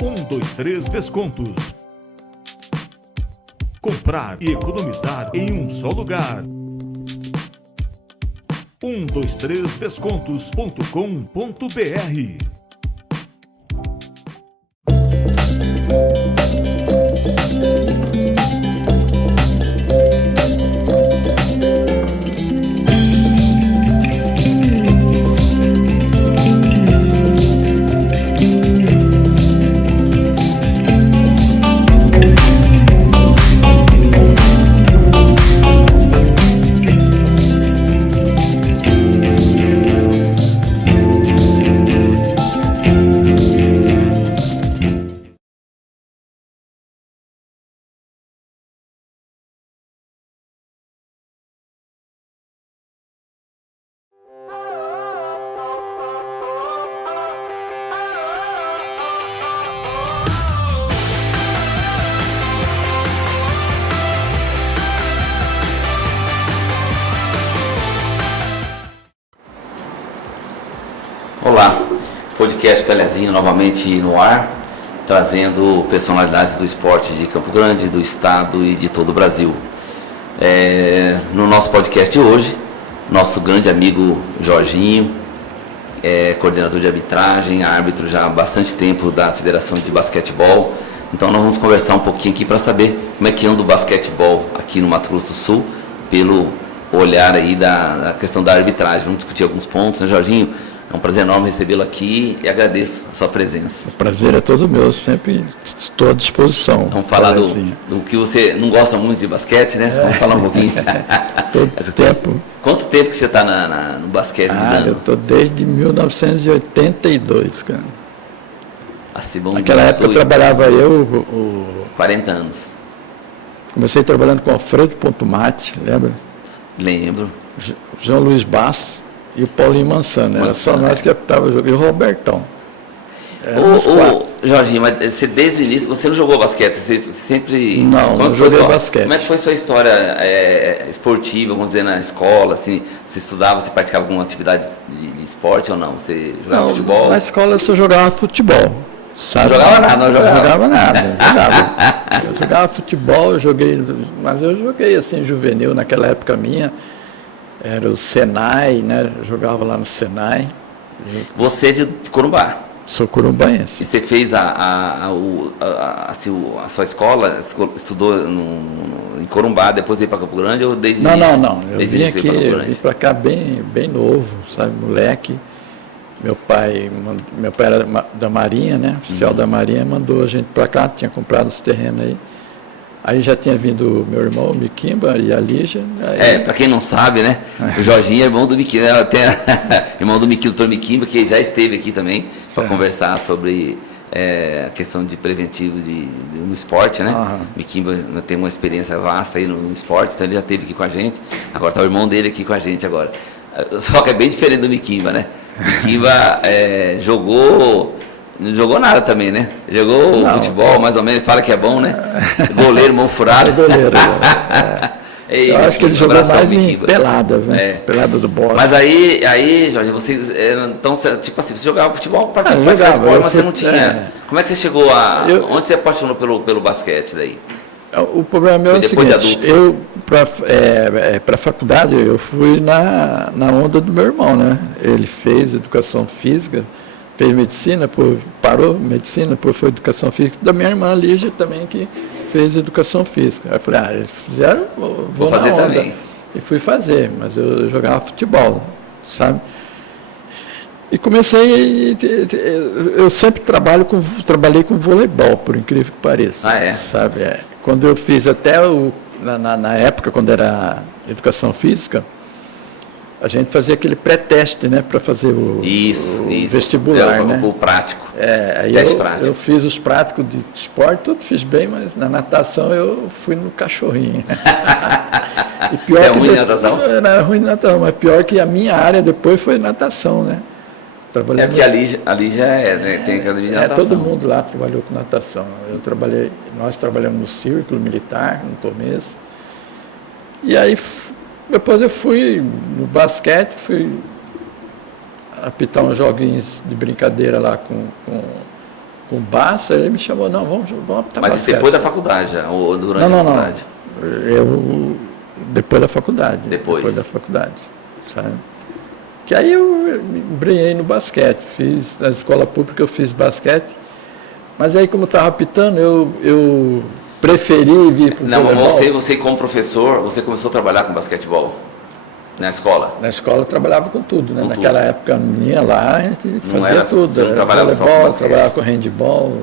123 Descontos. Comprar e economizar em um só lugar. 123descontos.com.br. Olá, podcast Pelezinho novamente no ar, trazendo personalidades do esporte de Campo Grande, do estado e de todo o Brasil. No nosso podcast de hoje, nosso grande amigo Jorginho, coordenador de arbitragem, árbitro já há bastante tempo da Federação de Basquetebol. Então nós vamos conversar um pouquinho aqui para saber como é que anda o basquetebol aqui no Mato Grosso do Sul, pelo olhar aí da questão da arbitragem. Vamos discutir alguns pontos, né, Jorginho? É um prazer enorme recebê-lo aqui e agradeço a sua presença. O prazer é todo meu, sempre estou à disposição. Vamos falar do que você não gosta muito de basquete, né? Vamos falar um pouquinho. Todo tempo. Quanto tempo que você está no basquete? Eu estou desde 1982, cara. Naquela época eu trabalhava 40 anos. Comecei trabalhando com Alfredo Pontomate, lembra? Lembro. João Luiz Basso e o Paulinho Mansano. Era só nós que estávamos jogando. E o Robertão. Jorginho, mas você desde o início, você não jogou basquete? Você sempre... Não joguei basquete. Como é que foi sua história esportiva, vamos dizer, na escola? Assim, você estudava, você praticava alguma atividade de esporte ou não? Você jogava futebol? Na escola eu só jogava futebol. Sabe? Não jogava nada, não jogava nada. Eu jogava futebol, mas eu joguei assim, juvenil, naquela época minha. Era o Senai, né? Eu jogava lá no Senai. Você é de Corumbá? Sou corumbaense. E você fez a sua escola, estudou em Corumbá, depois veio para Campo Grande ou desde o início? Não. Eu vim para cá bem novo, sabe, moleque. Meu pai era da Marinha, né? Oficial da Marinha, mandou a gente para cá, tinha comprado os terrenos aí. Aí já tinha vindo meu irmão, o Miquimba, e a Lígia. Para quem não sabe, né? O Jorginho é irmão do Miquimba, irmão do Dr. Miquimba, que já esteve aqui também para conversar sobre a questão de preventivo no esporte, né? Miquimba tem uma experiência vasta aí no esporte, então ele já esteve aqui com a gente. Agora está o irmão dele aqui com a gente agora. Só que é bem diferente do Miquimba, né? Miquimba não jogou nada também, né? Jogou futebol, mais ou menos, fala que é bom, né? Goleiro, mão furada. Eu acho que ele jogou mais em peladas, né? Pelada do boxe. Mas aí, Jorge, você, então, tipo assim, você jogava futebol, participava de esporte, mas você não tinha... Como é que você chegou onde você apaixonou pelo basquete daí? O problema é o seguinte, eu, para a faculdade, eu fui na onda do meu irmão, né? Ele fez educação física, fez medicina, parou medicina, foi educação física, da minha irmã Lígia também, que fez educação física. Aí eu falei, eles fizeram, vou na onda. Também. E fui fazer, mas eu jogava futebol, sabe? E comecei, eu sempre trabalhei com voleibol, por incrível que pareça. Sabe? Quando eu fiz até, na época, quando era educação física, a gente fazia aquele pré-teste, né, para fazer o vestibular, né? O prático. Aí eu fiz os práticos de esporte, tudo fiz bem, mas na natação eu fui no cachorrinho. E pior Você é ruim de natação? Não era ruim de natação, mas pior que a minha área depois foi natação, né? Porque ali já tem academia de natação. Todo mundo lá trabalhou com natação. Nós trabalhamos no círculo militar no começo. E aí depois eu fui no basquete, fui apitar uns joguinhos de brincadeira lá com com o Bassa, ele me chamou, não, vamos apitar Mas basquete. depois da faculdade, ou durante a faculdade? Eu, depois da faculdade. Depois da faculdade, sabe? Que aí eu me embrenhei no basquete, fiz, na escola pública eu fiz basquete, mas aí como eu estava apitando, eu preferi vir para o voleibol. Não, você como professor, você começou a trabalhar com basquetebol na escola? Na escola eu trabalhava com tudo, né? Naquela época minha lá, a gente fazia tudo. Você não trabalhava voleibol, só com basquete? Trabalhava com handball,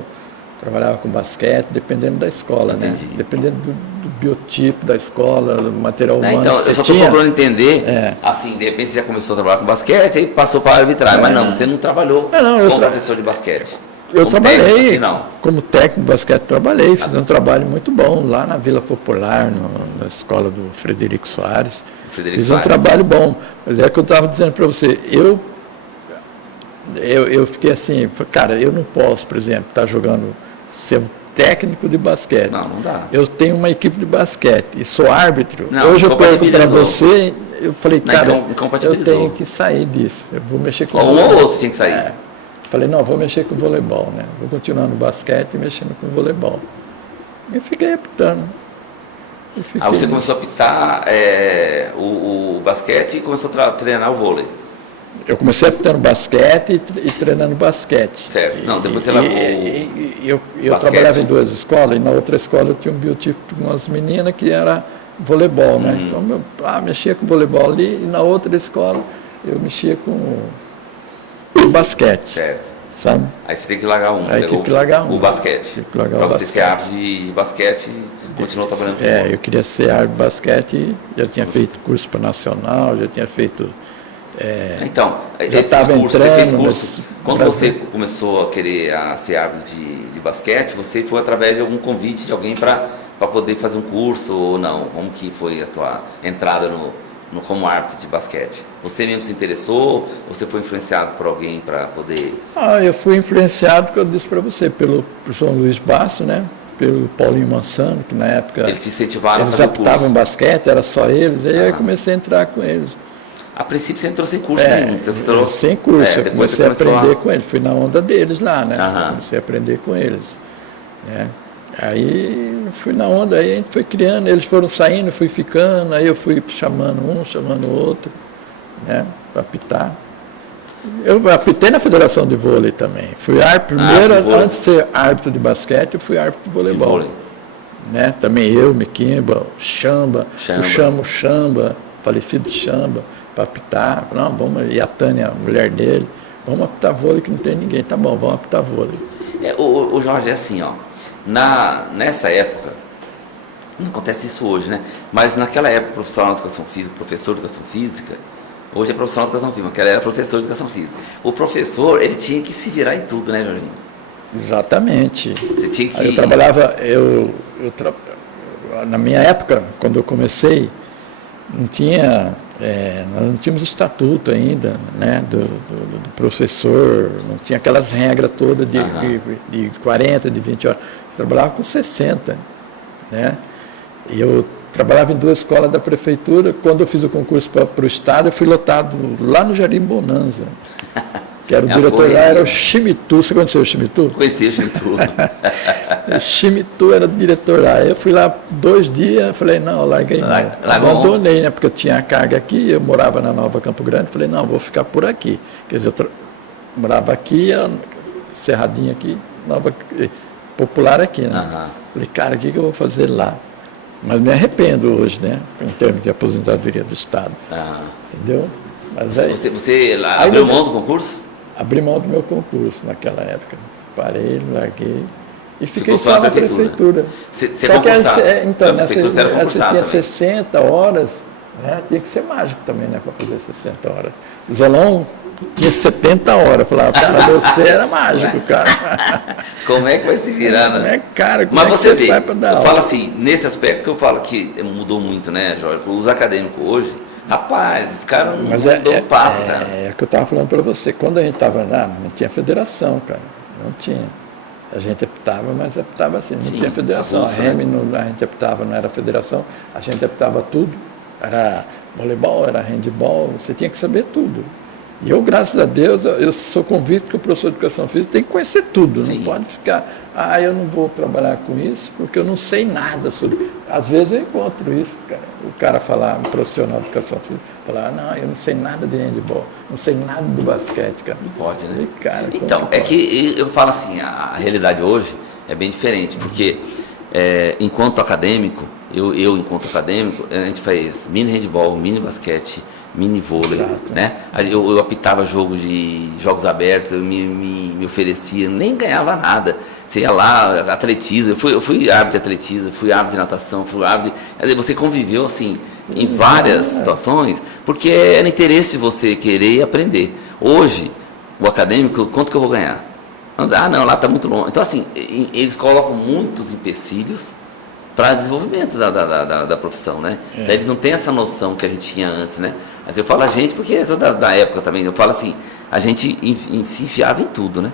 trabalhava com basquete, dependendo da escola, Entendi. né? Dependendo do biotipo da escola, do material humano Então, que você eu só estou tinha. procurando entender, assim, de repente você já começou a trabalhar com basquete, aí passou para arbitragem, mas não, você não trabalhou como professor de basquete. Eu trabalhei, técnico, assim, não. Como técnico de basquete, trabalhei, fiz um trabalho muito bom lá na Vila Popular, na escola do Frederico Soares. Fiz um trabalho bom, mas é o que eu estava dizendo para você, eu fiquei assim, cara, eu não posso, por exemplo, estar jogando, ser um técnico de basquete. Não dá. Eu tenho uma equipe de basquete e sou árbitro. Não, hoje eu pergunto para você, eu falei, cara, eu tenho que sair disso, eu vou mexer com um ou outro você tinha que sair. Falei, não, vou mexer com voleibol, né? Vou continuar no basquete e mexendo com voleibol. E fiquei apitando. Aí você começou a apitar o basquete e começou a treinar o vôlei. Eu comecei apitando basquete e treinando basquete. Certo. Não, depois você largou eu trabalhava em duas escolas, e na outra escola eu tinha um biotipo com umas meninas que era voleibol, né? Então eu mexia com voleibol ali, e na outra escola eu mexia com basquete. Certo. Sabe? Aí você tem que largar um. Aí tive que largar um. O basquete. Tive que largar pra o você basquete. ser árbitro de basquete e continuou trabalhando com eu queria ser árbitro de basquete, já tinha feito curso para nacional, já tinha feito... Então, já estava entrando... Quando você começou a querer ser árbitro de basquete, você foi através de algum convite de alguém para poder fazer um curso ou não? Como que foi a tua entrada como árbitro de basquete? Você mesmo se interessou? Ou você foi influenciado por alguém para poder... eu fui influenciado, que eu disse para você, pelo João Luiz Basso, né? Pelo Paulinho Mansano, que na época... Eles te incentivaram a eles fazer o curso. apitavam em basquete, era só eles, aí eu comecei a entrar com eles. A princípio você entrou sem curso nenhum. Você entrou... Sem curso, eu comecei a aprender com eles, fui na onda deles lá, né? Comecei a aprender com eles, né? Aí fui na onda, aí a gente foi criando, eles foram saindo, fui ficando, aí eu fui chamando um, chamando outro, né, para apitar. Eu apitei na Federação de Vôlei também. Fui árbitro primeiro, antes de ser árbitro de basquete, eu fui árbitro de voleibol. Né? Também eu, Miquimba, o Chamba, o Chamba, falecido Chamba, para apitar. Não, vamos, e a Tânia, a mulher dele, vamos apitar vôlei que não tem ninguém. Tá bom, vamos apitar vôlei. O Jorge, é assim, ó. Nessa época, não acontece isso hoje, né? Mas naquela época, profissional de educação física, professor de educação física, hoje é profissional de educação física, naquela era professor de educação física. O professor, ele tinha que se virar em tudo, né, Jorginho? Exatamente. Você tinha que... Eu trabalhava, na minha época, quando eu comecei, não tinha, nós não tínhamos estatuto ainda, né, do professor, não tinha aquelas regras todas de 40, de 20 horas. Eu trabalhava com 60, né? E eu trabalhava em duas escolas da prefeitura. Quando eu fiz o concurso para o Estado, eu fui lotado lá no Jardim Bonanza, que era o diretor lá, era o Chimitu. Você conheceu o Chimitu? Conheci o Chimitu. O Chimitu era o diretor lá. Eu fui lá 2 dias, falei, não, larguei mão. Abandonei, né? Porque eu tinha a carga aqui, eu morava na Nova Campo Grande, falei, não, vou ficar por aqui. Quer dizer, eu morava aqui, Cerradinha aqui, Nova Popular aqui, né? Falei, cara, o que eu vou fazer lá? Mas me arrependo hoje, né? Em termos de aposentadoria do Estado. Entendeu? Mas aí, você abriu mão do concurso? Abri mão do meu concurso naquela época. Parei, larguei e fiquei só na prefeitura. Você é então, você tinha 60 horas, né? Tinha que ser mágico também, né? Para fazer 60 horas. O Zelão tinha 70 horas. Falava, cara, você era mágico, cara. Como é que vai se virar, né? Cara, mas você vê, eu falo assim, nesse aspecto, eu falo que mudou muito, né, Jorge? Os acadêmicos hoje, rapaz, os caras não dão um passo, cara. É o que eu estava falando para você. Quando a gente estava lá, não tinha federação, cara. Não tinha. A gente apitava, mas apitava assim, não tinha federação. A REME, a gente apitava, não era federação. A gente apitava tudo. Era voleibol, era handball, você tinha que saber tudo. E eu, graças a Deus, eu sou convicto que o professor de educação física tem que conhecer tudo. Sim. Não pode ficar, eu não vou trabalhar com isso porque eu não sei nada sobre. Às vezes eu encontro isso, cara. O cara falar, um profissional de educação física, falar, não, eu não sei nada de handebol, não sei nada do basquete, cara. Não pode, né? E, cara, então, é que eu falo assim, a realidade hoje é bem diferente, porque enquanto acadêmico, eu enquanto acadêmico, a gente faz mini handebol, mini basquete, mini vôlei, né? Eu apitava jogos abertos, eu me oferecia, nem ganhava nada. Você ia lá, atletismo, eu fui árbitro de atletismo, fui árbitro de natação, fui árbitro de... Você conviveu assim em várias situações, porque era interesse de você querer e aprender. Hoje, o acadêmico, quanto que eu vou ganhar? Não, lá está muito longe. Então assim, eles colocam muitos empecilhos para desenvolvimento da profissão, né? Então, eles não têm essa noção que a gente tinha antes, né? Mas eu falo a gente porque eu sou da época também, eu falo assim, a gente se enfiava em tudo, né?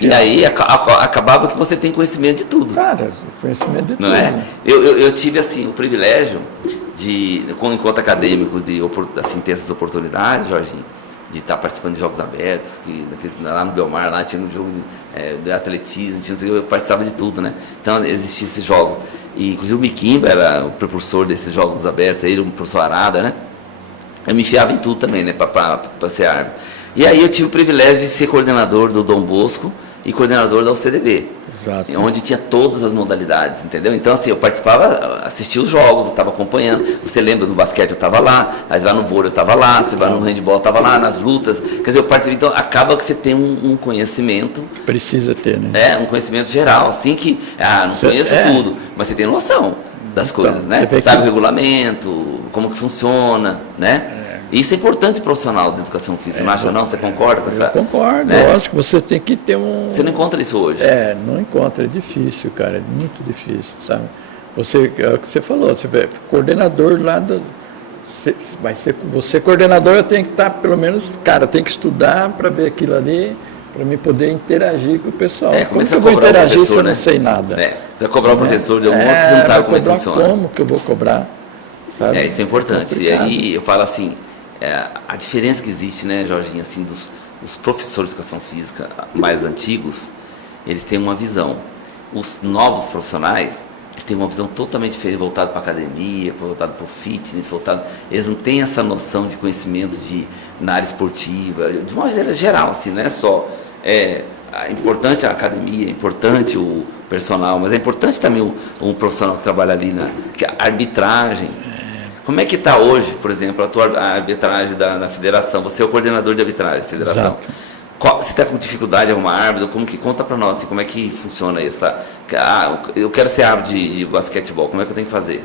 E aí acabava que você tem conhecimento de tudo. Cara, conhecimento de tudo. Não é? Eu tive assim, o privilégio de, enquanto acadêmico, de assim, ter essas oportunidades, Jorginho, de estar participando de jogos abertos, que lá no Belmar, lá tinha um jogo de atletismo, eu participava de tudo, né? Então existiam esses jogos. E, inclusive o Miquimba era o propulsor desses jogos abertos, ele, o professor Arada, né? Eu me enfiava em tudo também, né? Para ser árbitro. E aí eu tive o privilégio de ser coordenador do Dom Bosco e coordenador da UCDB. Exato. Onde tinha todas as modalidades, entendeu? Então, assim, eu participava, assistia os jogos, eu estava acompanhando. Você lembra, no basquete eu estava lá, aí vai no vôlei eu estava lá, você vai no handebol eu estava lá, nas lutas. Quer dizer, eu participei. Então, acaba que você tem um conhecimento. Precisa ter, né? Um conhecimento geral, assim que, não conheço tudo, mas você tem noção das coisas, né? Sabe o regulamento, como que funciona, né? Isso é importante profissional de educação física, não acha não? Você concorda com essa? Eu concordo, né? Lógico, você tem que ter um... Você não encontra isso hoje? Não encontra, é difícil, cara, é muito difícil, sabe? É o que você falou, você vê, coordenador lá você coordenador, eu tenho que estar, pelo menos, cara, tem que estudar para ver aquilo ali, para me poder interagir com o pessoal. Como que eu vou interagir se eu não sei nada? Você vai cobrar o professor de algum outro, você não sabe como é que funciona. Como que eu vou cobrar? Sabe? Isso é importante. E aí eu falo assim, a diferença que existe, né, Jorginho, assim, dos professores de educação física mais antigos, eles têm uma visão. Os novos profissionais têm uma visão totalmente diferente, voltado para a academia, voltado para o fitness, eles não têm essa noção de conhecimento na área esportiva, de uma maneira geral, assim, não é só... É importante a academia, é importante o personal, mas é importante também um profissional que trabalha ali que a arbitragem. Como é que está hoje, por exemplo, a arbitragem da federação? Você é o coordenador de arbitragem da federação. Exato. Você está com dificuldade em arrumar árbitro? Conta para nós, assim, como é que funciona essa... eu quero ser árbitro de basquetebol, como é que eu tenho que fazer?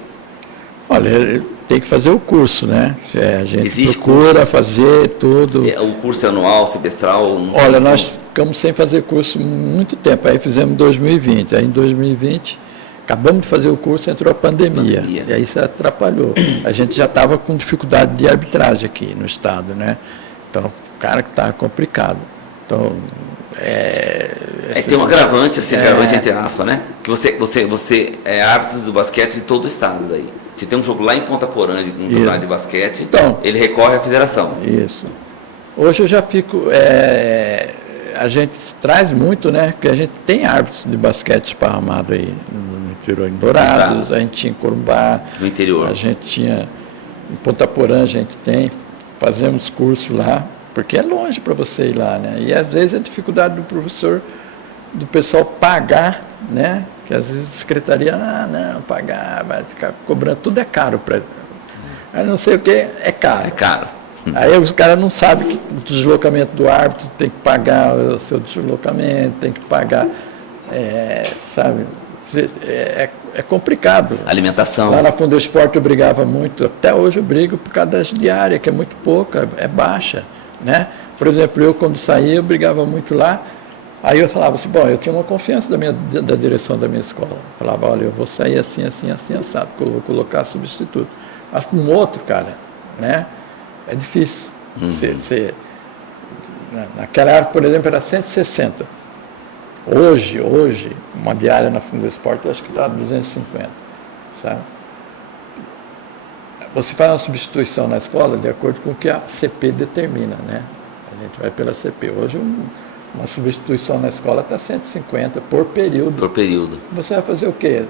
Olha, tem que fazer o curso, né? A gente Existe procura cursos? fazer tudo. O curso é anual, semestral? Olha, nós ficamos sem fazer curso muito tempo, aí fizemos em 2020. Aí em 2020... acabamos de fazer o curso, entrou a pandemia. E aí isso atrapalhou. A gente já estava com dificuldade de arbitragem aqui no estado, né? Então, cara, que estava complicado. Então, tem um agravante, assim, agravante entre aspas, né? Que você é árbitro do basquete de todo o estado daí. Se tem um jogo lá em Ponta Porã, um campeonato de basquete, então, ele recorre à federação. Isso. Hoje eu já fico... a gente traz muito, né? Porque a gente tem árbitros de basquete esparramado aí no interior, em Dourados, a gente tinha em Corumbá. No interior. A gente tinha... Em Ponta Porã a gente tem, fazemos curso lá, porque é longe para você ir lá, né? E às vezes a dificuldade do professor, do pessoal pagar, né? Que às vezes a secretaria, não, pagar, vai ficar cobrando, tudo é caro para... Aí não sei o que, é caro. É caro. Aí os caras não sabem que o deslocamento do árbitro tem que pagar o seu deslocamento, tem que pagar, sabe? É complicado. Alimentação. Lá na Fundo Esporte eu brigava muito, até hoje eu brigo por causa das diárias, que é muito pouca, é baixa, né? Por exemplo, eu quando saía, eu brigava muito lá, aí eu falava assim, bom, eu tinha uma confiança da direção da minha escola. Eu falava, olha, eu vou sair assim, assado, que eu vou colocar substituto. Mas com um outro, cara, né? É difícil. Naquela época, por exemplo, era 160. Hoje, uma diária na Fundo Esporte, eu acho que está 250, sabe? Você faz uma substituição na escola de acordo com o que a CP determina, né? A gente vai pela CP. Hoje uma substituição na escola está 150 por período. Por período. Você vai fazer o quê?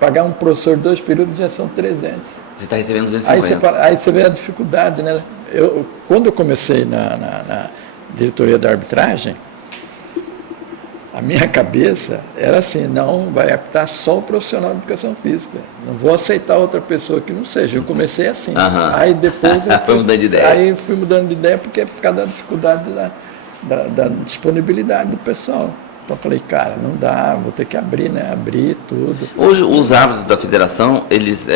Pagar um professor 2 períodos já são 300. Você está recebendo 250. Aí você vê a dificuldade, né? Quando eu comecei na diretoria da arbitragem, a minha cabeça era assim, não vai apitar só o profissional de educação física. Não vou aceitar outra pessoa que não seja. Eu comecei assim. Aí depois foi mudando de ideia. Aí fui mudando de ideia porque é por causa da dificuldade da disponibilidade do pessoal. Então eu falei, cara, não dá, vou ter que abrir, né? Abrir tudo. Hoje os árbitros da federação, eles,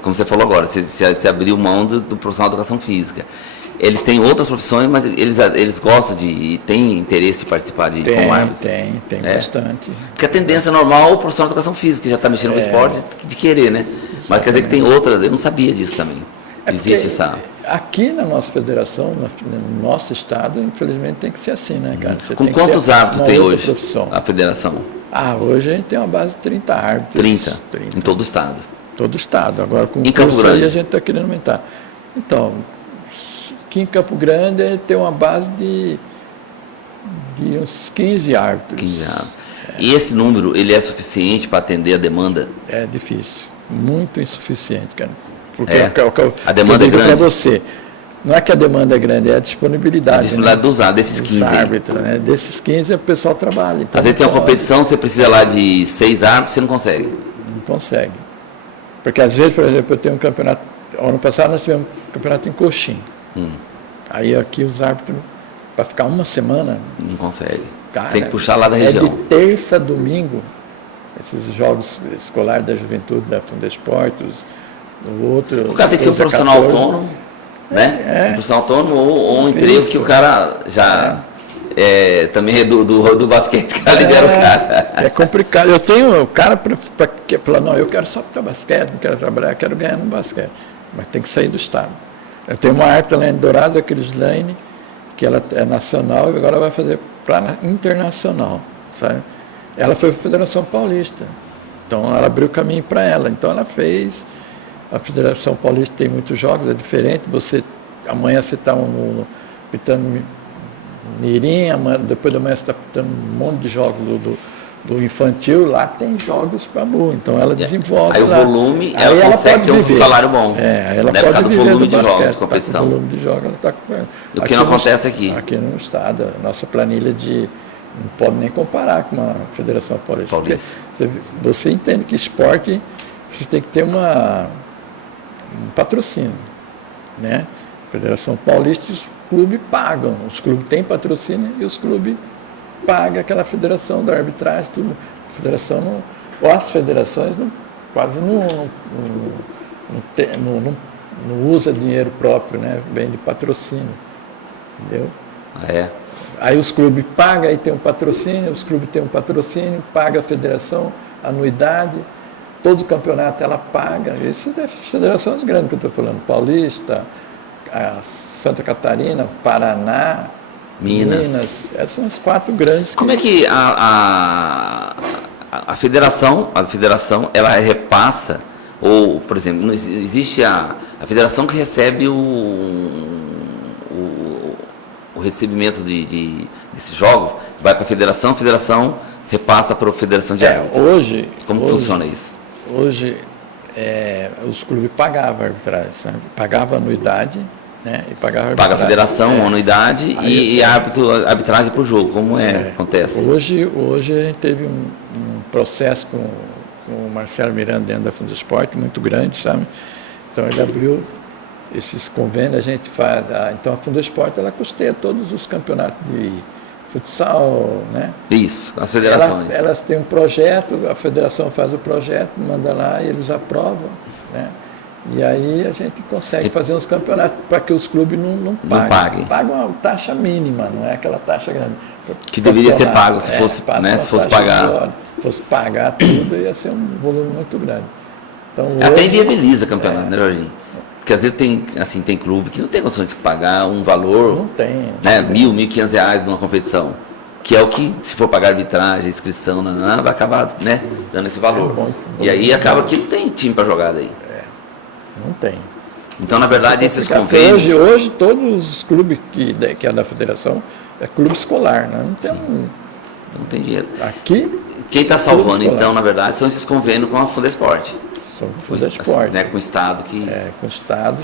como você falou agora, você abriu mão do profissional de educação física. Eles têm outras profissões, mas eles gostam de, têm interesse em participar como árbitro? Tem bastante. Porque a tendência normal, o profissional de educação física, que já está mexendo com o esporte, de querer, né? Exatamente. Mas quer dizer que tem outras, eu não sabia disso também. Existe essa... Aqui na nossa federação, no nosso estado, infelizmente tem que ser assim, né, cara? Você com tem quantos árbitros tem hoje profissão. A federação? Hoje a gente tem uma base de 30 árbitros. 30. Em todo o estado? Todo o estado. Agora com o Campo Grande aí a gente está querendo aumentar. Então, aqui em Campo Grande a gente tem uma base de uns 15 árbitros. 15 árbitros. E esse número, ele é suficiente para atender a demanda? É difícil. Muito insuficiente, cara. Porque a demanda é grande. Para você. Não é que a demanda é grande, é a disponibilidade. A disponibilidade desses 15. Árbitros, né? Desses 15, o pessoal trabalha. Então, às vezes tem uma competição, você precisa lá de 6 árbitros, você não consegue. Não consegue. Porque às vezes, por exemplo, eu tenho um campeonato. Ano passado nós tivemos um campeonato em Coxim. Aí aqui os árbitros, para ficar uma semana. Não consegue. Cara, tem que puxar lá da região. É de terça a domingo, esses jogos escolares da juventude, da Fundesporte, o cara tem que ser um profissional autônomo, né? Um profissional autônomo ou um emprego que o cara já também é do basquete, que libera o cara. É complicado. Eu tenho o cara para falar, não, eu quero só para basquete, não quero trabalhar, eu quero ganhar no basquete. Mas tem que sair do estado. Eu tenho uma árbitra lá em Dourado, a Crislane, que ela é nacional e agora vai fazer para internacional, sabe? Ela foi para a Federação Paulista. Então ela abriu caminho para ela. Então ela fez. A Federação Paulista tem muitos jogos, é diferente. Amanhã você está pitando mirim, depois da manhã você está pitando um monte de jogos do infantil, lá tem jogos para burro. Então ela desenvolve. Aí o volume, ela consegue ter um salário bom. Ela pode viver volume do de basquete, jogos de competição. Tá com volume de jogos, ela está com. O que não acontece aqui? Aqui no estado, a nossa planilha não pode nem comparar com uma Federação Paulista. Você entende que esporte, você tem que ter um patrocínio, né? Federação Paulista, os clubes pagam, os clubes têm patrocínio e os clubes pagam aquela federação da arbitragem, tudo. A federação ou as federações quase não usa dinheiro próprio, né? Vem de patrocínio, entendeu? Aí os clubes pagam, aí tem um patrocínio, os clubes têm um patrocínio, paga a federação, anuidade. Todo o campeonato ela paga. Isso é federações grandes que eu estou falando. Paulista, Santa Catarina, Paraná, Minas. Essas são as 4 grandes. Como é que a federação ela repassa, ou, por exemplo, não existe a federação que recebe o recebimento desses jogos, vai para a federação repassa para a federação de árbitros. Hoje... Como funciona isso? Hoje, os clubes pagavam a arbitragem, sabe? Pagavam anuidade, né? E pagava a arbitragem. Paga a federação, anuidade e arbitragem para o jogo, como acontece? Hoje a gente teve um processo com o Marcelo Miranda dentro da Fundesporte, muito grande, sabe? Então ele abriu esses convênios, a gente faz... Então a Fundesporte, ela custeia todos os campeonatos de futsal, né? Isso, as federações. Elas têm um projeto, a federação faz o projeto, manda lá e eles aprovam, né? E aí a gente consegue fazer uns campeonatos para que os clubes não paguem. Pagam uma taxa mínima, não é aquela taxa grande. Que deveria ser pago se fosse pagar. Se fosse pagar tudo, ia ser um volume muito grande. Então, até inviabiliza o campeonato, né, Jorginho? Porque às vezes tem clube que não tem condição de pagar um valor, não tem, né, R$1.000, R$1.500 de uma competição, que é o que, se for pagar arbitragem, inscrição, vai acabar, né, dando esse valor. E aí acaba que não tem time para jogar daí. Não tem. Então, na verdade, esses convênios... Hoje todos os clubes que é da federação é clube escolar, né? Não tem não tem dinheiro. Aqui... Quem está salvando, então, na verdade, são esses convênios com a Fundesporte. São com a Fundesporte. Né, com o Estado que... com o Estado,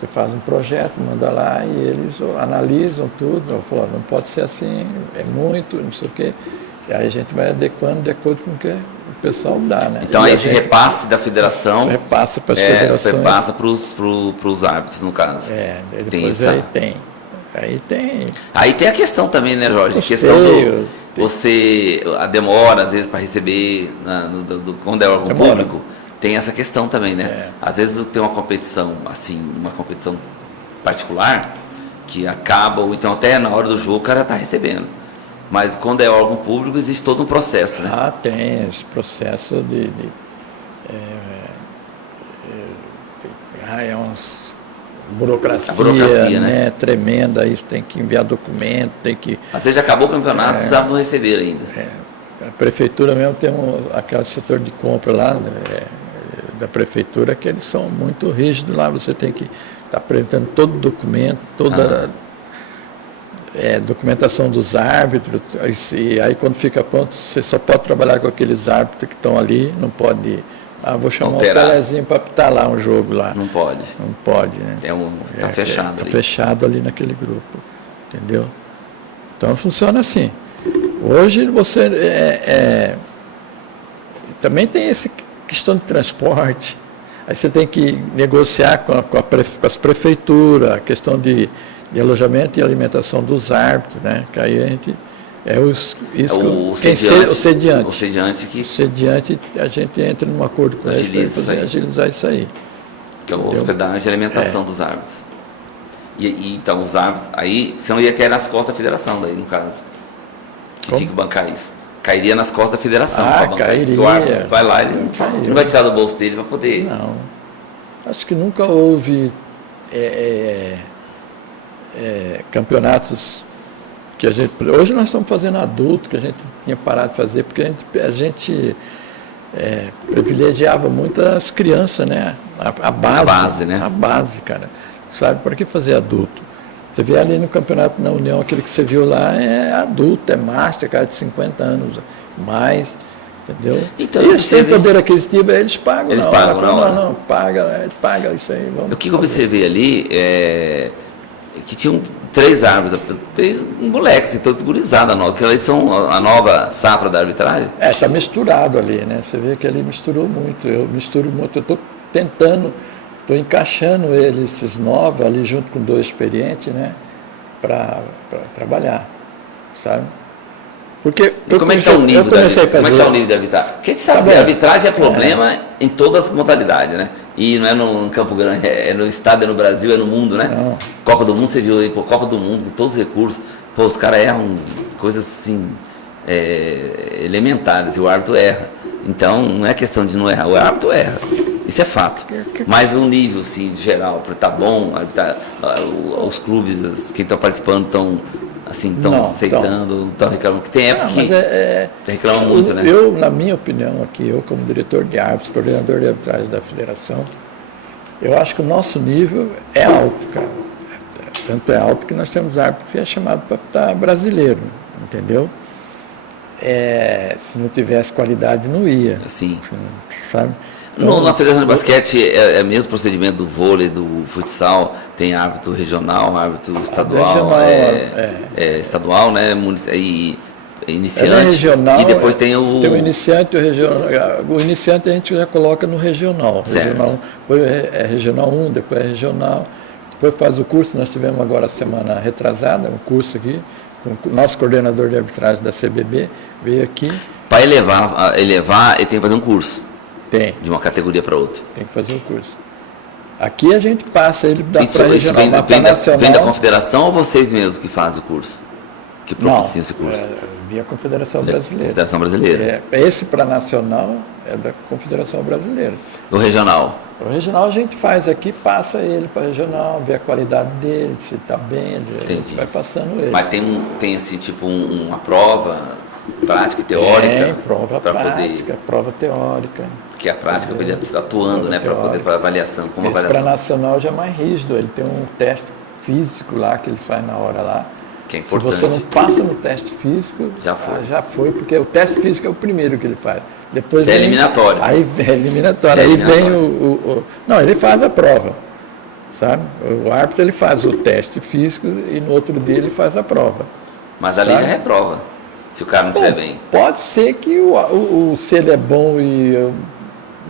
você faz um projeto, manda lá e eles analisam tudo. Falam, não pode ser assim, é muito, não sei o quê. E aí a gente vai adequando de acordo com o que o pessoal dá, né? Então, esse repasse da federação... Repassa para as federações. Repassa para os árbitros, no caso. Depois tem Aí tem a questão também, né, Jorge? A demora, às vezes, para receber, quando é órgão público, tem essa questão também, né? Às vezes tem uma competição, assim, uma competição particular, que acaba, ou então até na hora do jogo o cara está recebendo. Mas quando é órgão público, existe todo um processo, né? Tem esse processo é umas burocracia, né? Tremenda, isso tem que enviar documento, tem que... Às vezes já acabou o campeonato, já não receberam ainda. A prefeitura mesmo tem aquele setor de compra lá, da prefeitura, que eles são muito rígidos lá, você tem que estar apresentando todo o documento, toda documentação dos árbitros, e aí quando fica pronto, você só pode trabalhar com aqueles árbitros que estão ali, não pode... vou chamar o Pelezinho para apitar lá um jogo lá. Não pode. Não pode, né? Está fechado ali. Está fechado ali naquele grupo, entendeu? Então funciona assim. Hoje você também tem essa questão de transporte. Aí você tem que negociar com as prefeituras, a questão de alojamento e alimentação dos árbitros, né? Que aí a gente... o sediante. O sediante que... O sediante, a gente entra num acordo com eles para agilizar isso aí. Que é a hospedagem e alimentação dos árbitros. E então, os árbitros... Aí, você não ia cair nas costas da federação, daí, no caso. Que tinha que bancar isso. Cairia nas costas da federação. Cairia. O árbitro vai lá, ele não vai tirar do bolso dele para poder... Não. Acho que nunca houve campeonatos... hoje nós estamos fazendo adulto, que a gente tinha parado de fazer, porque a gente privilegiava muito as crianças, né? A base, né? A base, cara. Sabe, para que fazer adulto? Você vê ali no campeonato na União, aquele que você viu lá é adulto, é master, cara de 50 anos, mais, entendeu? Então, e sem poder aquisitivo, eles pagam. Eles pagam na hora. Não, paga isso aí. O que eu observei ali é que tinham 3 árbitros, 3 moleques, tem todo gurizada nova, que eles são a nova safra da arbitragem. Está misturado ali, né? Você vê que ali misturou muito, eu misturo muito, eu estou tentando, estou encaixando esses novos ali junto com 2 experientes, né? Para trabalhar, sabe? Porque como é que está o nível da arbitragem? Porque a gente sabe que a arbitragem é problema em todas as modalidades, né? E não é no Campo Grande, é no estado, é no Brasil, é no mundo, né? Não. Copa do Mundo, você viu aí, Copa do Mundo, com todos os recursos, os caras erram coisas assim, elementares, e o árbitro erra. Então, não é questão de não errar, o árbitro erra. Isso é fato. Mas o nível, assim, geral, tá bom, os clubes, quem está participando estão aceitando, estão reclamando. Que tem época que reclamam muito, né? Eu, na minha opinião aqui, eu como diretor de árbitros, coordenador de arbitragem da federação, eu acho que o nosso nível é alto, cara. Tanto é alto que nós temos árbitro que é chamado para apitar brasileiro, entendeu? Se não tivesse qualidade, não ia. Sim. Sabe? Então, na Federação de Basquete é o mesmo procedimento do vôlei, do futsal, tem árbitro regional, árbitro estadual, estadual, né? E iniciante. Regional, e depois tem o iniciante e o regional. O iniciante a gente já coloca no regional. Depois é regional 1, depois é regional. Depois faz o curso, nós tivemos agora semana retrasada, um curso aqui, com o nosso coordenador de arbitragem da CBB, veio aqui. Para elevar, ele tem que fazer um curso. Tem. De uma categoria para outra. Tem que fazer o curso. Aqui a gente passa ele da regional, vem da confederação ou vocês mesmos que fazem o curso? Que propiciam esse curso? Via Confederação Brasileira. Confederação Brasileira. Esse para nacional é da Confederação Brasileira. O regional? O regional a gente faz aqui, passa ele para regional, vê a qualidade dele, se está bem, a gente vai passando ele. Mas tem assim, tipo uma prova prática e teórica. Tem prova prática, prova teórica. Que é a prática para ele estar atuando, né, para poder para avaliação. Como esse avaliação. Para nacional já é mais rígido, ele tem um teste físico lá que ele faz na hora lá. Que é importante. Se você não passa no teste físico, já foi, porque o teste físico é o primeiro que ele faz. Depois é eliminatório. Aí é eliminatório. Aí vem não, ele faz a prova, sabe? O árbitro ele faz o teste físico e no outro dia ele faz a prova. Mas ali já reprova, se o cara não estiver bem. Pode ser que se ele é bom e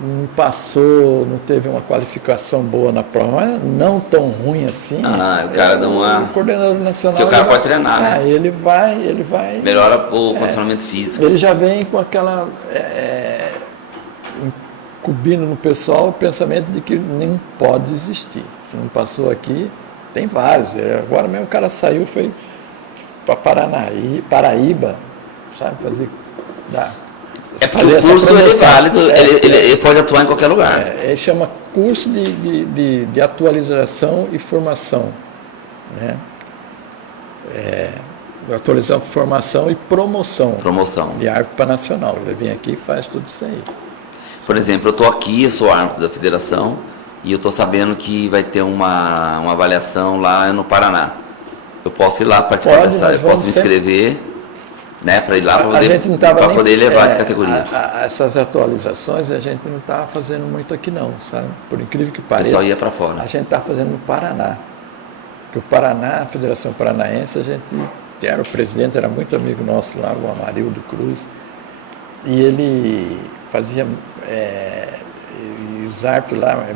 não passou, não teve uma qualificação boa na prova, mas não tão ruim assim. O cara dá uma... O coordenador nacional... Porque o cara pode treinar, né? Ele vai... Melhora o condicionamento físico. Ele já vem com aquela... incubindo no pessoal o pensamento de que nem pode existir. Se não passou aqui, tem vários. Agora mesmo o cara saiu, foi para Paraíba, sabe, fazer... porque o curso ele é válido, ele pode atuar em qualquer lugar. Ele chama curso de atualização e formação. Né? Atualização, formação e promoção. De árbitro para nacional. Ele vem aqui e faz tudo isso aí. Por exemplo, eu estou aqui, eu sou árbitro da federação e eu estou sabendo que vai ter uma avaliação lá no Paraná. Eu posso ir lá participar dessa, eu posso me inscrever, né, para ir lá para poder elevar de categoria. Essas atualizações a gente não está fazendo muito aqui não, sabe? Por incrível que pareça. Só ia para fora. A gente está fazendo no Paraná. Porque o Paraná, a Federação Paranaense, a gente era o presidente, era muito amigo nosso lá, o Amarildo Cruz, e ele fazia os árbitros lá,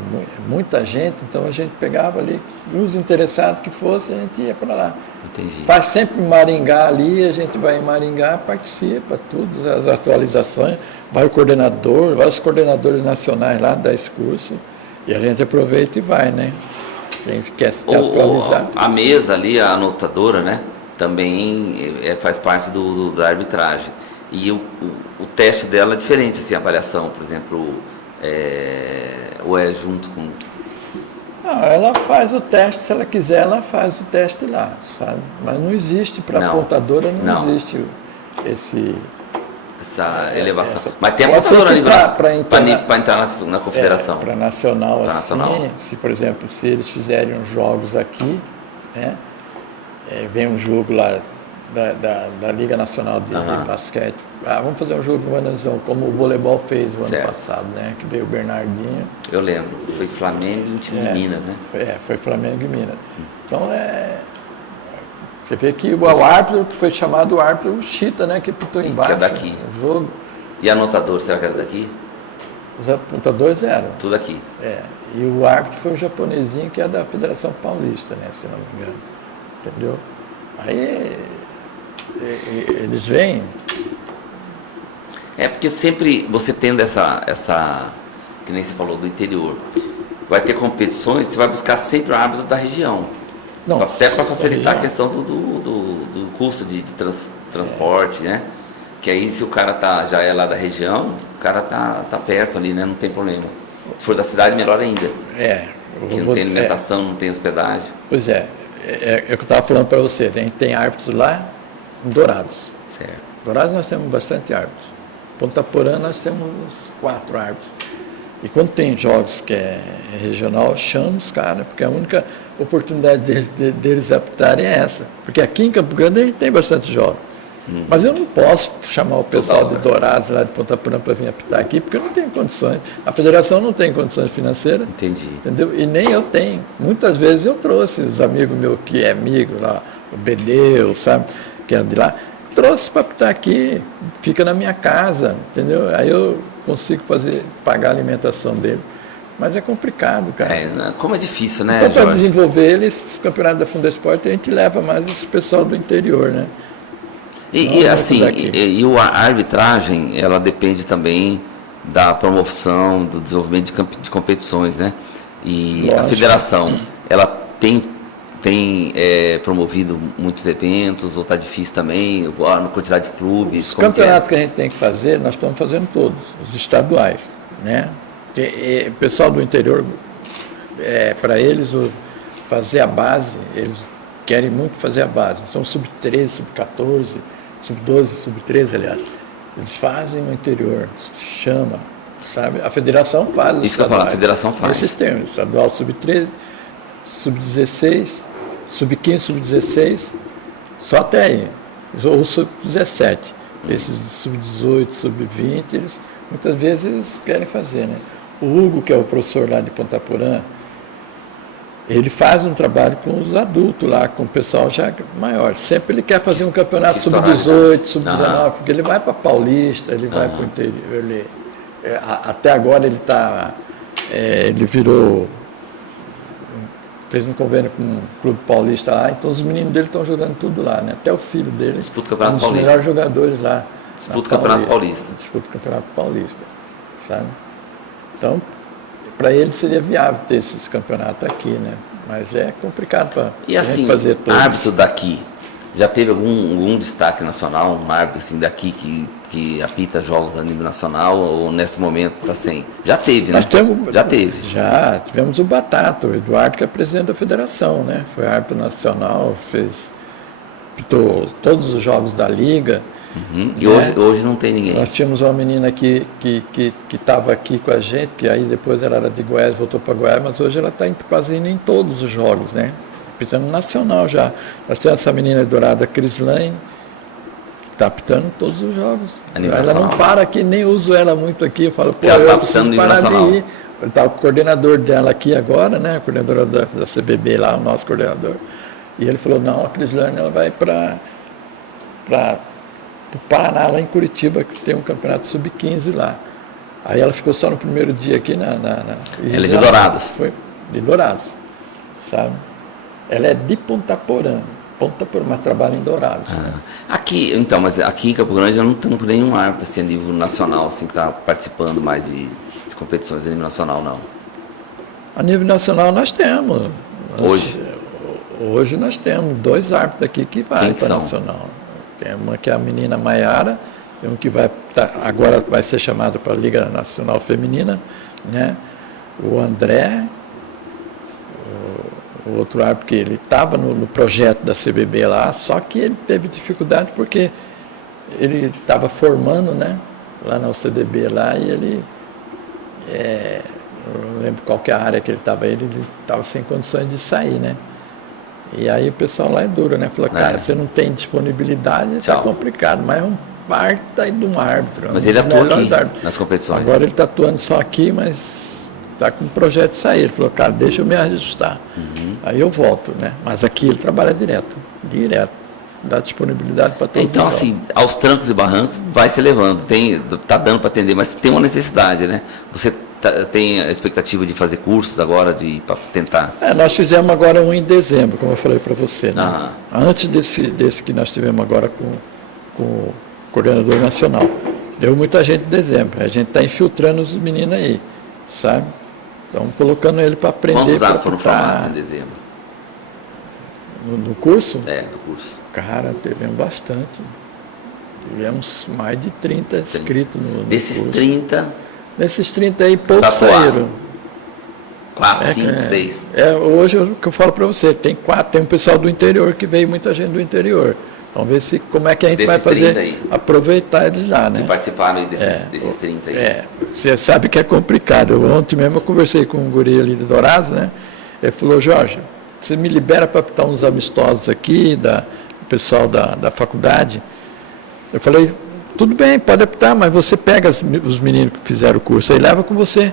muita gente, então a gente pegava ali, os interessados que fossem, a gente ia para lá. Entendi. Faz sempre em Maringá ali, a gente vai em Maringá, participa, tudo, as atualizações, vai o coordenador, vai os coordenadores nacionais lá, dá esse curso, e a gente aproveita e vai, né? Quem quer se atualizar. A mesa ali, a anotadora, né? Também faz parte da arbitragem. E o teste dela é diferente, assim, a avaliação, por exemplo, ou é junto com... Não, ela faz o teste, se ela quiser, ela faz o teste lá, sabe? Mas não existe, para a apontadora, não existe essa elevação. Mas tem a apontadora ali para entrar na confederação. Para nacional, se, por exemplo, se eles fizerem uns jogos aqui, né? Vem um jogo lá da Liga Nacional de Basquete. Vamos fazer um jogo no Anazão, como o voleibol fez o ano passado, né? Que veio o Bernardinho. Eu lembro, foi Flamengo e um time de Minas, né? Foi Flamengo e Minas. Então, você vê que o árbitro foi chamado o árbitro Chita, né? Que apitou embaixo. Que é daqui. O jogo. E anotador, será que era daqui? Os apontadores eram. Tudo aqui. E o árbitro foi o japonesinho, que é da Federação Paulista, né? Se não me engano. Entendeu? Aí eles vêm. Porque sempre você tendo essa que nem você falou, do interior, vai ter competições, você vai buscar sempre o árbitro da região. Não, até para facilitar a questão do custo de transporte, né? Que aí se o cara já é lá da região, o cara tá perto ali, né? Não tem problema. Se for da cidade, melhor ainda. Que não tem alimentação, não tem hospedagem. Pois é o que eu estava falando para você, a gente tem árbitros lá em Dourados. Certo. Dourados nós temos bastante árbitros. Ponta Porã nós temos uns 4 árbitros. E quando tem jogos que é regional, chama os caras, porque a única oportunidade deles apitarem é essa. Porque aqui em Campo Grande a gente tem bastante jogos. Mas eu não posso chamar o pessoal de Dourados, lá de Ponta Porã, para vir apitar aqui, porque eu não tenho condições. A federação não tem condições financeiras. Entendi. Entendeu? E nem eu tenho. Muitas vezes eu trouxe os amigos meus que é amigo lá, o Bedeu, sabe, que é de lá, trouxe para apitar aqui, fica na minha casa, entendeu? Aí eu consigo pagar a alimentação dele. Mas é complicado, cara. Como é difícil, né, então, para desenvolver eles, campeonato da Fundesport, a gente leva mais esse pessoal do interior, né? E assim, a arbitragem, ela depende também da promoção, do desenvolvimento de competições, né? E lógico. A federação, ela tem promovido muitos eventos, ou está difícil também, na quantidade de clubes? Os campeonatos que a gente tem que fazer, nós estamos fazendo todos, os estaduais, né? Porque, o pessoal do interior, para eles, fazer a base, eles querem muito fazer a base. Então, sub-13, sub-14, sub-12, sub-13, aliás. Eles fazem no interior, chama, sabe? A federação faz. Isso que eu falo, a federação faz. Esses termos, estadual sub-13, sub-16, sub-15, sub-16, só até aí. Ou sub-17. Esses sub-18, sub-20, eles muitas vezes eles querem fazer, né? O Hugo, que é o professor lá de Ponta Porã, ele faz um trabalho com os adultos lá, com o pessoal já maior. Sempre ele quer fazer um campeonato sub-18, sub-19, porque ele vai para Paulista, ele vai para o interior. Até agora ele está... ele virou... fez um convênio com o Clube Paulista lá, então os meninos dele estão jogando tudo lá, né? Até o filho dele é um dos melhores jogadores lá. Disputa o Campeonato Paulista. Disputa o Campeonato Paulista, sabe? Então, para ele seria viável ter esses campeonatos aqui, né? Mas é complicado para assim, fazer todos. Árbitro daqui, já teve algum destaque nacional, um árbitro assim, daqui que apita jogos a nível nacional, ou nesse momento está sem? Já teve, né? Já teve. Já tivemos o Batata, o Eduardo, que é presidente da federação, né? Foi árbitro nacional, apitou todos os jogos da Liga. E hoje não tem ninguém. Nós tínhamos uma menina que estava aqui com a gente, que aí depois ela era de Goiás, voltou para Goiás, mas hoje ela está quase indo em todos os jogos, né? Apitando nacional já. Nós temos essa menina dourada, Crislaine, que está apitando todos os jogos. Ela não para aqui, nem uso ela muito aqui. Eu falo, pô, eu preciso parar de ir. Está o coordenador dela aqui agora, né? O coordenador da CBB lá, o nosso coordenador. E ele falou, não, a Crislaine ela vai para o Paraná, lá em Curitiba, que tem um campeonato sub-15 lá. Aí ela ficou só no primeiro dia aqui ela é de Dourados. Foi de Dourados, sabe? Ela é de Ponta Porã, mas trabalha em Dourados. Né? Aqui, então, mas aqui em Campo Grande eu não tenho nenhum árbitro assim, a nível nacional, assim, que está participando mais de competições a nível nacional, não. A nível nacional nós temos. Hoje nós temos 2 árbitros aqui que vai para nacional. Tem uma que é a menina Maiara, tem um que agora vai ser chamado para a Liga Nacional Feminina, né? O André, o outro árbitro, que ele estava no projeto da CBB lá, só que ele teve dificuldade porque ele estava formando, né? Lá na UCDB lá, e ele, eu não lembro qual que é a área que ele estava sem condições de sair, né? E aí o pessoal lá é duro, né? Falou, cara, você não tem disponibilidade, isso é complicado, mas é um parta de um árbitro. Mas ele atua aqui nas competições. Agora ele está atuando só aqui, mas está com um projeto de sair. Ele falou, cara, deixa eu me ajustar. Aí eu volto, né? Mas aqui ele trabalha direto. Dá disponibilidade para todo mundo. Então, assim, aos trancos e barrancos, vai se levando. Está dando para atender, mas tem uma necessidade, né? Você tem a expectativa de fazer cursos agora, para tentar? Nós fizemos agora um em dezembro, como eu falei para você. Né? Antes desse que nós tivemos agora com o coordenador nacional. Deu muita gente em dezembro. A gente está infiltrando os meninos aí, sabe? Estamos colocando ele para aprender. Quantos árbitros foram formados em dezembro? No curso? No curso. Cara, tivemos bastante. Tivemos mais de 30 inscritos no Desses curso. 30... Desses 30 aí, poucos saíram. 4, 5, 6. Hoje, o que eu falo para você, tem um pessoal do interior que veio, muita gente do interior. Vamos ver como é que a gente vai fazer, aproveitar eles lá, né? Que participaram desses 30 aí. Você sabe que é complicado. Ontem mesmo eu conversei com um guri ali de Dourados, né? Ele falou, Jorge, você me libera para apitar uns amistosos aqui, do pessoal da faculdade? Eu falei, tudo bem, pode apitar, mas você pega os meninos que fizeram o curso aí, leva com você,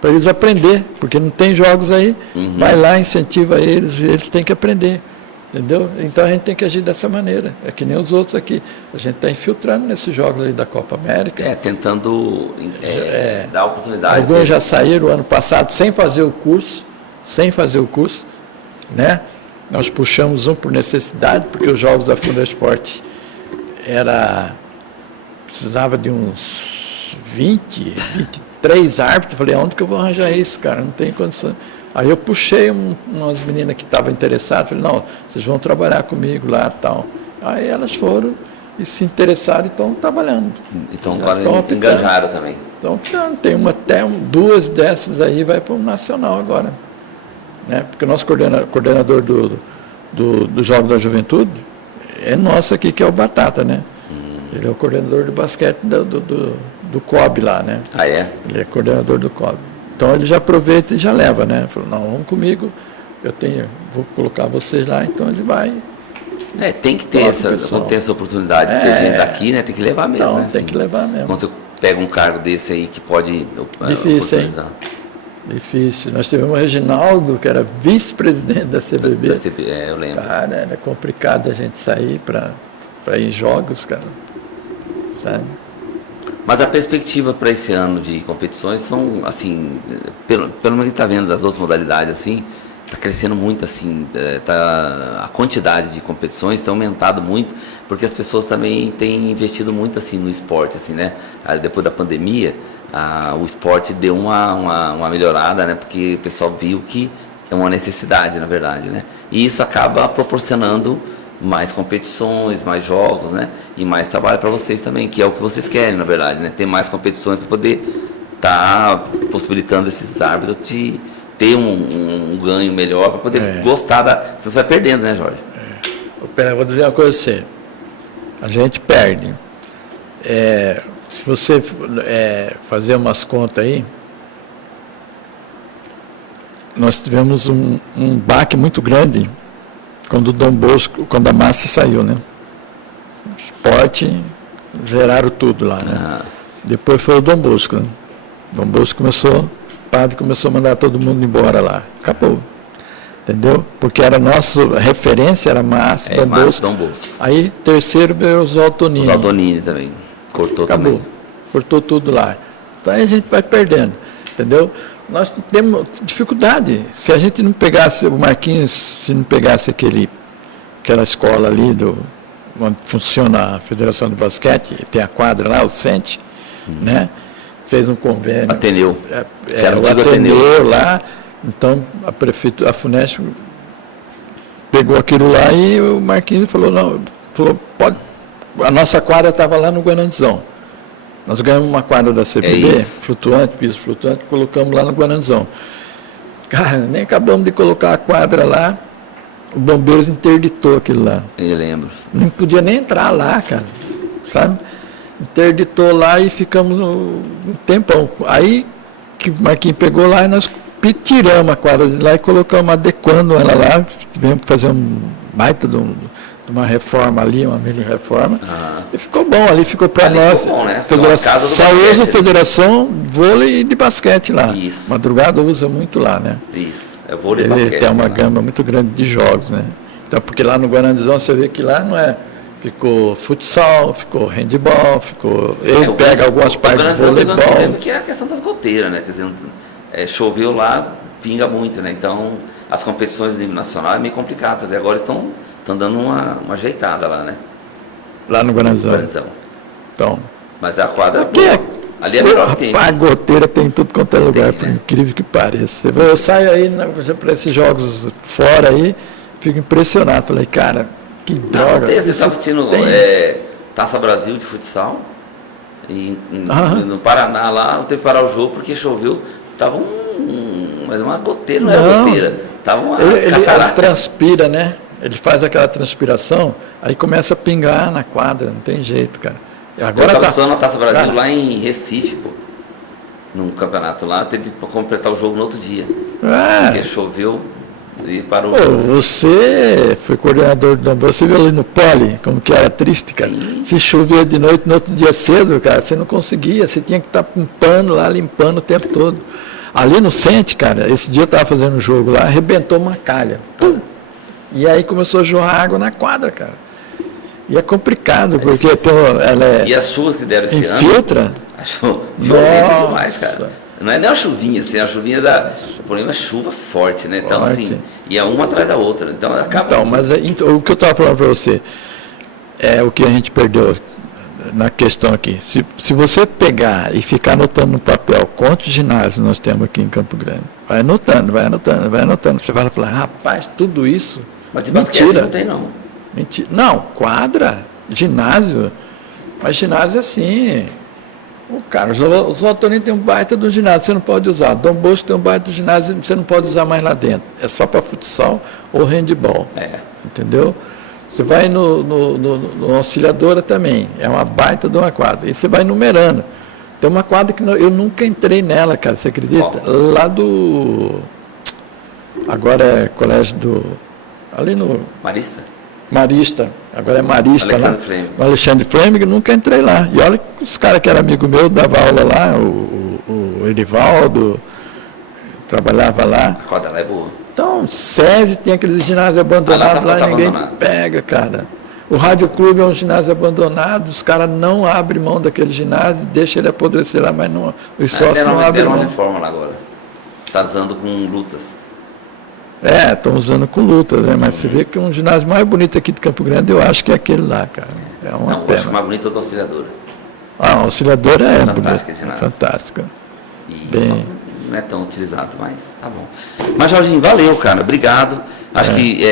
para eles aprender, porque não tem jogos aí, vai lá, incentiva eles têm que aprender, entendeu? Então a gente tem que agir dessa maneira, é que nem os outros aqui, a gente está infiltrando nesses jogos aí da Copa América. Tentando dar oportunidade. Alguns já saíram ano passado sem fazer o curso, né? Nós puxamos um por necessidade, porque os jogos da Fundesporte precisava de uns 23 árbitros. Falei, onde que eu vou arranjar isso, cara? Não tem condição. Aí eu puxei umas meninas que estavam interessadas. Falei, não, vocês vão trabalhar comigo lá e tal. Aí elas foram e se interessaram e estão trabalhando. Então agora engajaram também. Então tem duas dessas aí, vai para o Nacional agora. Né? Porque o nosso coordenador do Jogos da Juventude é nosso aqui, que é o Batata, né? Ele é o coordenador de basquete do COB lá, né? Ah, é? Ele é coordenador do COB. Então ele já aproveita e já leva, né? Falou, não, vamos comigo, vou colocar vocês lá, então ele vai. Tem que ter quando tem essa oportunidade de ter gente daqui, né? Tem que levar mesmo, então, né? Tem que levar mesmo. Quando você pega um cargo desse aí que pode Difícil, hein? Difícil. Nós tivemos o Reginaldo, que era vice-presidente da CBB. Eu lembro. Cara, era complicado a gente sair para ir em jogos, cara. Sabe? Mas a perspectiva para esse ano de competições são, assim, pelo menos que está vendo das outras modalidades, assim, está crescendo muito, assim, a quantidade de competições tem aumentado muito, porque as pessoas também têm investido muito, assim, no esporte, assim, né? Depois da pandemia, o esporte deu uma melhorada, né? Porque o pessoal viu que é uma necessidade, na verdade, né? E isso acaba proporcionando mais competições, mais jogos, né? E mais trabalho para vocês também, que é o que vocês querem, na verdade, né? Ter mais competições para poder estar possibilitando esses árbitros de ter um ganho melhor, para poder gostar da... Você vai perdendo, né, Jorge? Eu vou dizer uma coisa assim. A gente perde. Se você fazer umas contas aí, nós tivemos um baque muito grande quando o Dom Bosco, quando a Massa saiu, né? Esporte, zeraram tudo lá, né? Depois foi o Dom Bosco, né? Dom Bosco o padre começou a mandar todo mundo embora lá. Acabou. Entendeu? Porque era nossa referência, era Massa, Dom Bosco. Aí, terceiro veio os Altonini. Os Altonini também. Cortou Acabou. Também. Cortou tudo lá. Então aí a gente vai perdendo. Entendeu? Nós temos dificuldade. Se a gente não pegasse, o Marquinhos, se não pegasse aquela escola ali, onde funciona a Federação de Basquete, tem a quadra lá, o CENTE, né? Fez um convênio. Ateneu. O Ateneu lá. Então, a FUNESP pegou aquilo lá e o Marquinhos falou, pode. A nossa quadra estava lá no Guanandizão. Nós ganhamos uma quadra da CBB, piso flutuante, colocamos lá no Guanandizão. Cara, nem acabamos de colocar a quadra lá, o Bombeiros interditou aquilo lá. Eu lembro. Não podia nem entrar lá, cara, sabe? Interditou lá e ficamos um tempão. Aí que o Marquinhos pegou lá e nós tiramos a quadra de lá e colocamos, adequando ela lá, tivemos que fazer um baita de uma reforma ali, uma mini reforma, e ficou bom, ali ficou para nós, bom, né? só usa a Federação Vôlei de Basquete lá. Isso. Madrugada usa muito lá, né? Isso, é vôlei de basquete. Ele tem uma gama muito grande de jogos, né? Então, porque lá no Guanandizão você vê que lá não é, ficou futsal, ficou handball, ele pega algumas partes do voleibol. Que é a questão das goteiras, né? Quer dizer, choveu lá, pinga muito, né? Então, as competições de nível nacional é meio complicado, até agora estão dando uma ajeitada lá, né? Lá no Guanandizão. Então. Mas a quadra boa. Ali é melhor que tem. A goteira tem em tudo quanto é lugar, por incrível que pareça. Eu saio aí para esses jogos fora aí, fico impressionado. Falei, cara, que droga. Você está assistindo Taça Brasil de futsal no Paraná lá, não teve que parar o jogo porque choveu. Tava mas uma goteira, não era goteira. Tava uma ele transpira, né? Ele faz aquela transpiração, aí começa a pingar na quadra, não tem jeito, cara. Agora eu estava estudando a Taça Brasil lá em Recife, pô. Num campeonato lá, teve para completar o jogo no outro dia. Porque choveu e parou. Você foi coordenador do Dom, você viu ali no Poli, como que era triste, cara. Sim. Se chovia de noite, no outro dia cedo, cara, você não conseguia, você tinha que estar limpando lá, limpando o tempo todo. Ali no CENTE, cara, esse dia eu estava fazendo um jogo lá, arrebentou uma calha. Pum! E aí começou a jorrar água na quadra, cara. E é complicado, porque E as chuvas que deram esse infiltra. ano? Violenta demais, cara. Não é nem uma chuvinha, assim, a chuvinha o problema é chuva forte, né? Então, assim, e é uma atrás da outra. Então acaba. Então, o que eu estava falando para você é o que a gente perdeu na questão aqui. Se você pegar e ficar anotando no papel quantos ginásios nós temos aqui em Campo Grande, vai anotando. Você vai falar, rapaz, tudo isso. Mas de basquete não tem, não. Mentira. Não, quadra, ginásio. Mas ginásio é assim. Cara, os Altonini tem um baita do ginásio, você não pode usar. Dom Bosco tem um baita do ginásio, você não pode usar mais lá dentro. É só para futsal ou handball. Entendeu? Você vai no Auxiliadora também, é uma baita de uma quadra. E você vai numerando. Tem uma quadra que eu nunca entrei nela, cara, você acredita? Lá do... Agora é colégio do... Ali no... Marista, agora é Marista lá. Alexandre Fleming, nunca entrei lá. E olha que os caras que eram amigos meus, dava aula lá, o Erivaldo, trabalhava lá. A quadra lá é boa. Então, SESI tem aqueles ginásios abandonados lá, ninguém abandonado. Pega, cara. O Rádio Clube é um ginásio abandonado, os caras não abrem mão daquele ginásio, deixa ele apodrecer lá, mas não, os sócios não abrem mão. Deram uma reforma lá agora. Está usando com lutas. Estão usando com lutas, né? Mas você vê que um ginásio mais bonito aqui de Campo Grande, eu acho que é aquele lá, cara. É uma não, eu acho mais bonito é o da Auxiliadora. A Auxiliadora é fantástica, bonita, é fantástica. E bem... não é tão utilizado, mas tá bom. Mas, Jorginho, valeu, cara. Obrigado. Acho que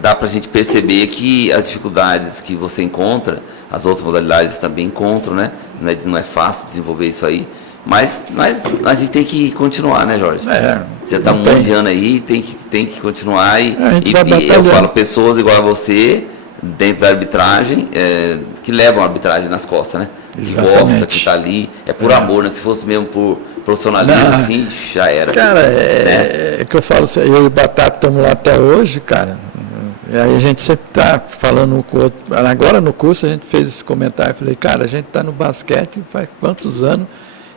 dá pra gente perceber que as dificuldades que você encontra, as outras modalidades também encontram, né? Não é fácil desenvolver isso aí. Mas a gente tem que continuar, né, Jorge? Você está um monte de ano aí, tem que continuar. E eu falo pessoas igual a você, dentro da arbitragem, que levam a arbitragem nas costas, né? Gosta, que está ali. É por amor, né? Se fosse mesmo por profissionalismo, assim, já era. Cara, é que eu falo, eu e o Batata estamos lá até hoje, cara. E aí a gente sempre está falando um com o outro. Agora no curso a gente fez esse comentário, eu falei, cara, a gente está no basquete faz quantos anos?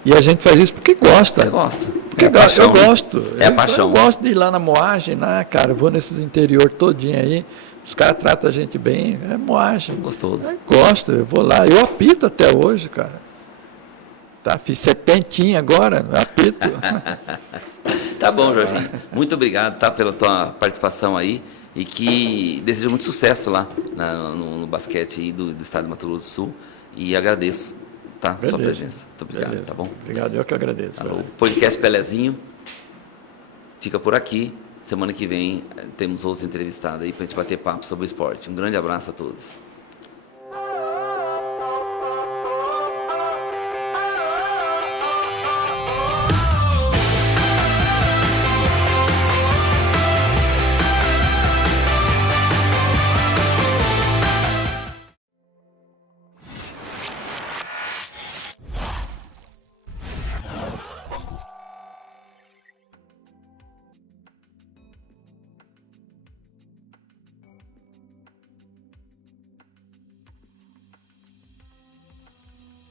E a gente faz isso porque gosta. Você gosta. Porque eu gosto. É paixão. Eu gosto de ir lá na moagem, lá, cara. Eu vou nesses interior todinho aí. Os caras tratam a gente bem. É moagem. Gostoso. Eu gosto. Eu vou lá. Eu apito até hoje, cara. Tá, fiz 70 agora. Eu apito. Tá bom, Jorginho. Muito obrigado, tá, pela tua participação aí. E que desejo muito sucesso lá no basquete aí do estado de Mato Grosso do Sul. E agradeço. Tá, sua presença. Muito obrigado, beleza. Tá bom? Obrigado, eu que agradeço. O podcast Pelezinho fica por aqui. Semana que vem temos outros entrevistados aí para a gente bater papo sobre o esporte. Um grande abraço a todos.